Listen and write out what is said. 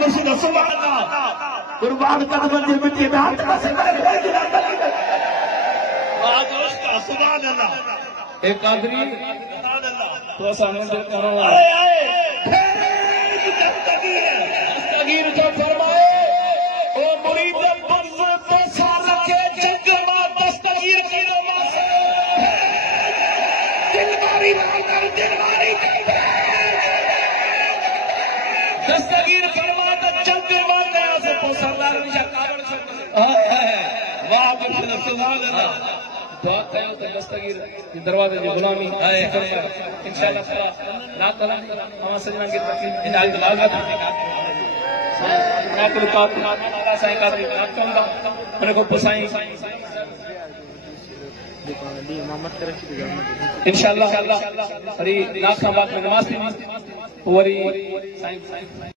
مرشد سبحان اللہ قربان قدمن دی مٹی میں ہاتھ کا سے کرے سبحان اللہ ایک قادری سبحان اللہ تو سامنے سے کرو دستگیر جو فرمائے او مرید برز تو سال کے جگما دستگیر کی نماز دلواری دستگیر فرما تو چند دیوان گیا سے سردار نشا کارن سے واہ سبحان اللہ دعا کرو تو دستگیر دروازے کی غلامی آئے انشاءاللہ تعالی لا تعالی ہم سجنا کی تکلیف عنایت لاگت نہ تو کا سائیں کا کرنا میں کو پسائیں انشاءاللہ ہری ناکھا باق میں نماز پڑھی وری سائیں